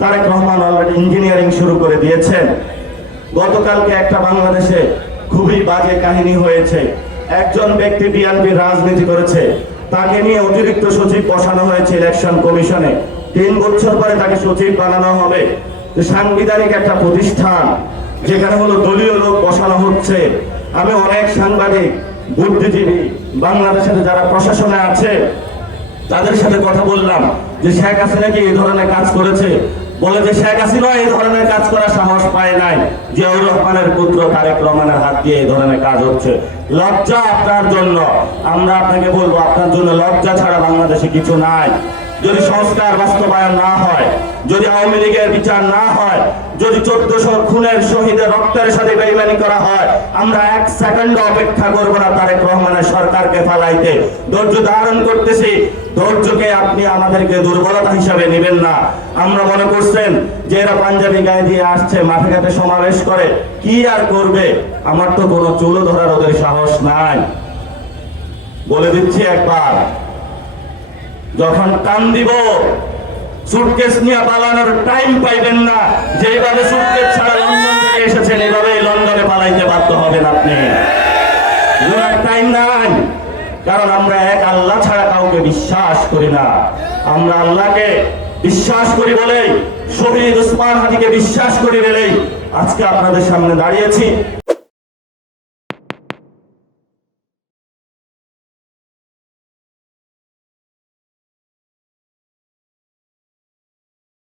Tarique Rahman already engineering শুরু করে দিয়েছেন। গতকালকে একটা বাংলাদেশে খুবই বাজে কাহিনী হয়েছে। একজন ব্যক্তি বিএনপির রাজনীতি করেছে, তাকে নিয়ে অতিরিক্ত সচিব বসানো হয়েছে ইলেকশন কমিশনে। 3 বছর পরে তাকে সচিব বানানো হবে। সাংবিধানিক একটা প্রতিষ্ঠান, যেখানে হলো দলীয় লোক বসানো হচ্ছে। আমি অনেক সাংবাদিক, বুদ্ধিজীবী, বাংলাদেশের যারা প্রশাসনে আছে তাদের সাথে কথা বললাম যে শেখ হাসিনা কি এই ধরনের কাজ করেছে। বলে যে শেখ হাসিনা এই ধরনের কাজ করার সাহস পায় নাই, জিয়াউর রহমানের পুত্র তারেক রহমানের হাত দিয়ে এই ধরনের কাজ হচ্ছে। লজ্জা আপনার জন্য। আমরা আপনাকে বলবো, আপনার জন্য লজ্জা ছাড়া বাংলাদেশে কিছু নাই। যদি সংস্কার বাস্তবায়ন না হয়, যদি আওয়ামী লীগের বিচার না হয়, যদি 1400 খুনের শহীদের রক্তের সাথে বেইমানি করা হয়, আমরা 1 সেকেন্ড অপেক্ষা করবো না তারেক রহমানের সরকারকে ফালাইতে। ধৈর্য ধারণ করতেছি। ধৈর্যকে আপনি আমাদেরকে দুর্বলতা হিসাবে নেবেন না। আমরা মনে করছেন যে এরা পাঞ্জাবি গায়ে দিয়ে আসছে, মাঠে ঘাটে সমাবেশ করে, কি আর করবে? আমার তো কোনো চুলো ধরার ওদের সাহস নাই। বলে দিচ্ছি একবার, যখন টান দিব সুটকেস নিয়ে পালানোর টাইম পাইবেন না। যেভাবে সুটকেস ছাড়া লন্ডন থেকে এসেছেন, এইভাবে লন্ডনে পালাইতে বাধ্য হবেন আপনি। টাইম নাই, কারণ আমরা এক আল্লাহ ছাড়া কাউকে বিশ্বাস করি না। আমরা আল্লাহকে বিশ্বাস করি বলেই, শহীদ ওসমান হাদিকে বিশ্বাস করি বলেই আজকে আপনাদের সামনে দাঁড়িয়েছি।